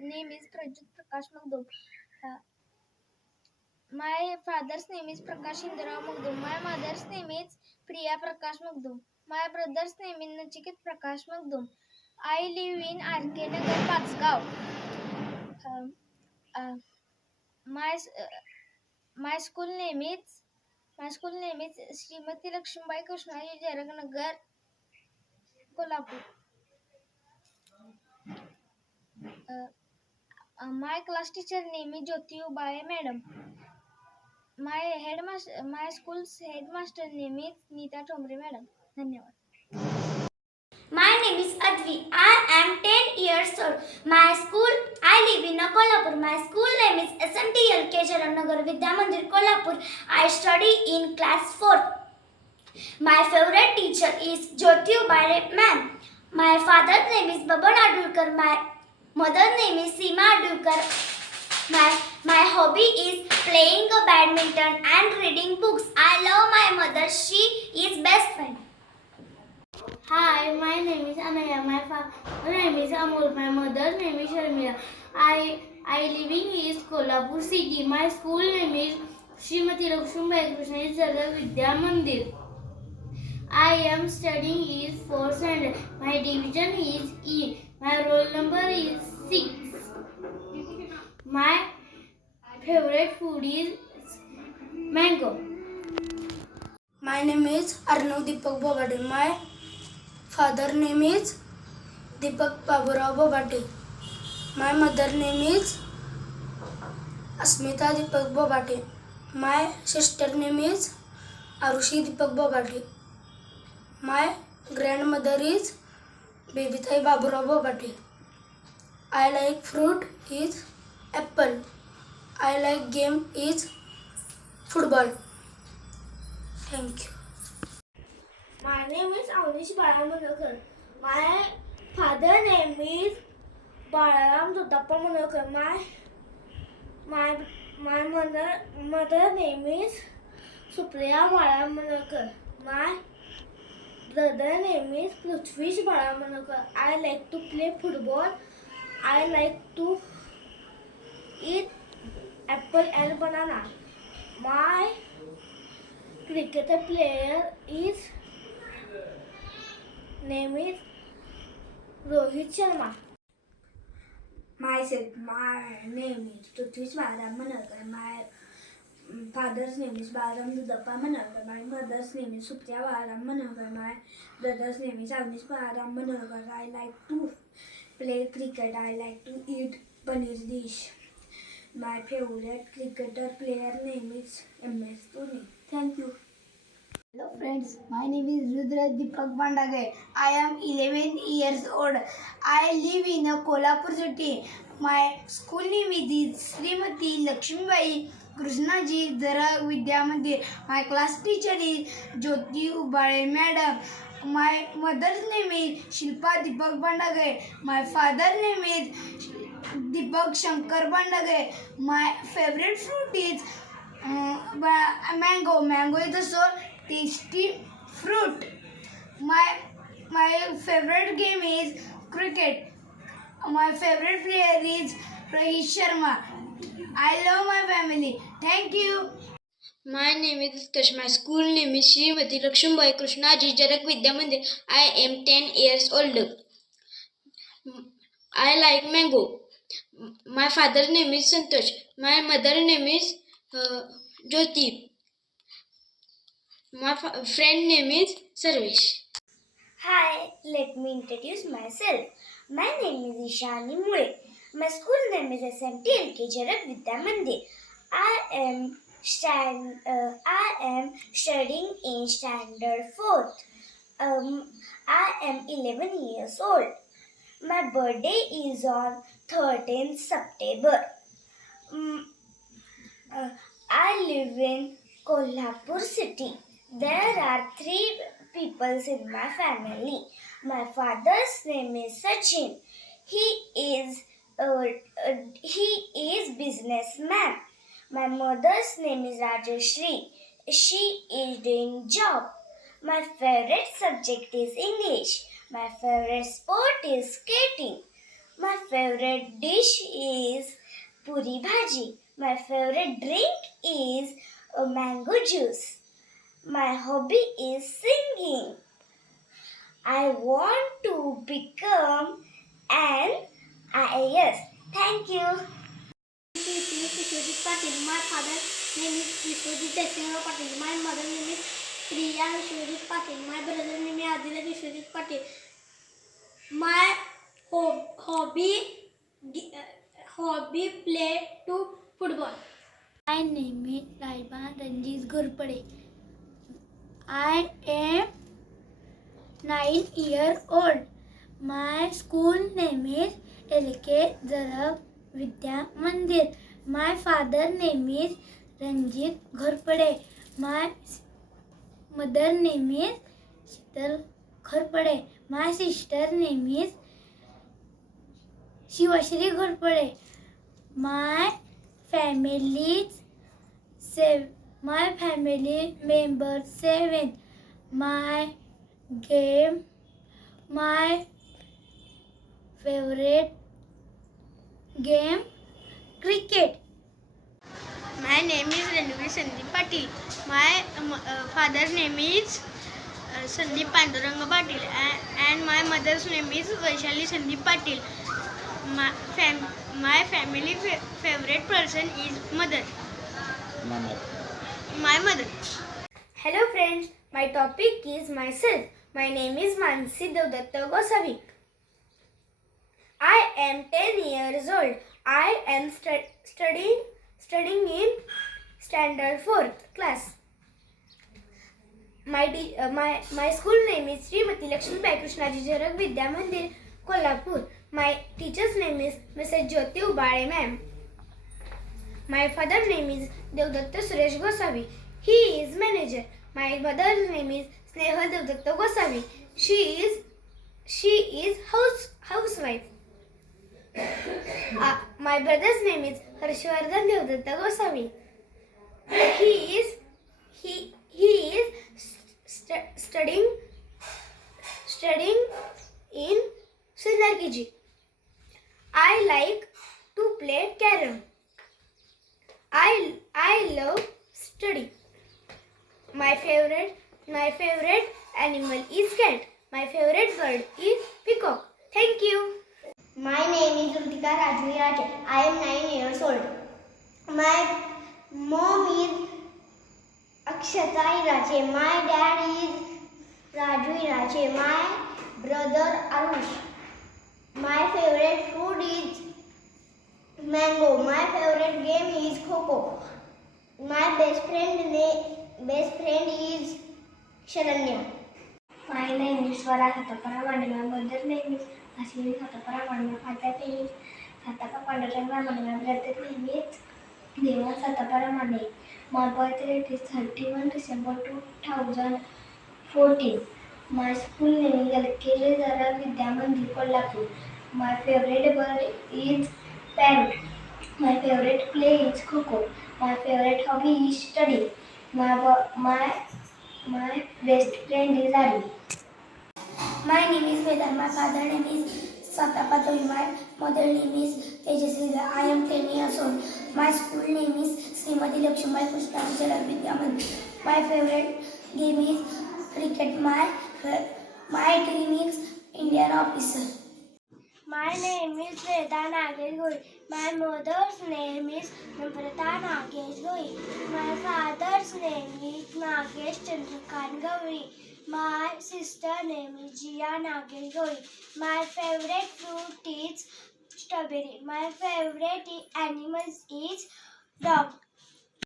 name is Prajit Prakash Magdum. My father's name is Prakash Indrao Magdum. My mother's name is Priya Prakash Magdum. My brother's name is Nachiket Prakash Magdum. I live in RK Nagar, Patsgaon. Um, uh, my my school name is Srimati Lakshmibai Krishnaji Jaragnagar, Kolhapur. My class teacher name is Jyoti Ubaye Madam. My school's headmaster name is Neeta Tomre Madam. धन्यवाद. My name is Advi. I am 10 years old. I live in Kolhapur. My school name is SMTLK Jaragnagar Vidya Mandir Kolhapur. I study in class 4. My favorite teacher is Jyoti Ubaye ma'am. My father's name is Baban Adulkar. My mother's name is Seema Adulkar. My hobby is playing badminton and reading books. I love my mother. She is best friend. Hi, my name is Anaya. My father's name is Amol. My mother's name is Sharmila. I live in East Kolhapur city. My school name is Srimati Lakshmibai Krishnaji Jaragnagar Vidya Mandir. I am studying is 4th standard. My division is E. My roll number is 6. My favorite food is mango. My name is Arnav Deepak Bobade. My father name is Deepak Baburao Bobade. My mother name is Asmita Deepak Bobade. My sister name is Arushi Deepak Bobade. My grandmother is Babitai Baburao Bobade. I like fruit is apple. I like game is football. Thank you. My name is Avnish Balamanakar. My father name is Balaram Dutappa Manakar. My mother name is Supriya Balamanakar. My brother name is Prithvish Balamanakar. I like to play football. I like to eat apple and banana. My cricketer player is name is Rohit Sharma. Myself, my name is Prithvish Balaram Manakar. My father's name is Balaram Dudappa Manakar. My mother's name is Supriya Balaram Manakar. My brother's name is Avnish Balaram Manakar. I like to play cricket. I like to eat paneer dish. My favorite cricketer player name is MS Dhoni. Thank you. Hello friends, my name is Rudra Deepak Bandage. I am 11 years old. I live in Kolhapur city. My school name is Srimati Lakshmibai Krishnaji Jaragnagar Vidya Mandir. My class teacher is Jyoti Ubaye Madam. My mother's name is Shilpa Deepak Bandage. My father's name is Deepak Shankar Bandage. My favorite fruit is mango. Mango is a so tasty fruit. My favorite game is cricket. My favorite player is Rohit Sharma. I love my family. Thank you. My name is Utkarsh. My school name is Srimati Lakshmibai Krishnaji Jaragnagar Vidya Mandir. I am 10 years old. I like mango. My father's name is Santosh. My mother's name is Jyoti. My friend name is Sarvesh. Hi, let me introduce myself. My name is Ishani Mule. My school name is SMTLK Jaragnagar Vidya Mandir. I am studying in standard 4th. I am 11 years old. My birthday is on 13th September. I live in Kolhapur city. There are 3 people in my family. My father's name is Sachin. He is businessman. My mother's name is Rajeshri. She is doing job. My favorite subject is English. My favorite sport is skating. My favorite dish is puri bhaji. My favorite drink is mango juice. My hobby is singing. I want to become an IAS. Thank you. Vishwajit Patil. My father name is Vishwajit Desingarav Patil. My mother name is Priya Vishwajit Patil. My brother name is Adila Vishwajit Patil. My hobby play to football. My name is Raiban Ranjit Gurpade. I am 9 years old. My school name is LK Zarab Vidya Mandir. My father name is Ranjit Ghorpade. My mother name is Shital Ghorpade. My sister name is Shivashri Ghorpade. My family members 7. My favorite game cricket. My name is Ranveer Sandeep Patil. My father's name is Sandeep Panduranga Patil and my mother's name is Vaishali Sandeep Patil. My family favorite person is mother. My mother. Hello friends, my topic is myself. My name is Mansi Devdatta Gosavi. I am 10 years old. I am studying in standard 4th class. My school name is Srimati Lakshmi Bai Krishnaji Jarak Vidya Mandir, Kolhapur. My teacher's name is Mrs. Jyoti Ubale ma'am. My father's name is Devdatta Suresh Gosavi. He is manager. My mother's name is Snehal Devdatta Gosavi. She is housewife. My brother's name is Harshvardhan Devdatta Gosavi. He is studying in Senior KG. I like to play carom. I love study. My favorite animal is cat. My favorite bird is peacock. Thank you. My name is Rutika Rajvi Raje. I am 9 years old. My mom is Akshata Irache. My dad is Raju Irache. My brother Arush. My favorite food is mango. My favorite game is Kho. My best friend is Sharanya. My name is Swara Satapara. My mother's name is Ashwini Satapara. My father's name is Satapa Panduranga. My brother's name is Deva Satapara. My birth date is 31 December 2014. My school name is LK Zara Vidya Mandir Kolhapur. My favorite bird is parrot. My favorite play is Kho. My favorite hobby is study. My best friend is Ari. My name is Vedar. My father name is Satapatovi. My mother name is Tejasri. I am 10 years old. My school name is Srimati Lakshmi Bai Krishnaji Jarak Vidya Mandir. My favorite game is cricket. My dream is Indian officer. My name is Veda Nagesh Goi. My mother's name is Namrata Nagesh Goi. My father's name is Nagesh Chandrakant Gauri. My sister's name is Jia Nagesh Goi. My favorite fruit is strawberry. My favorite animal is dog.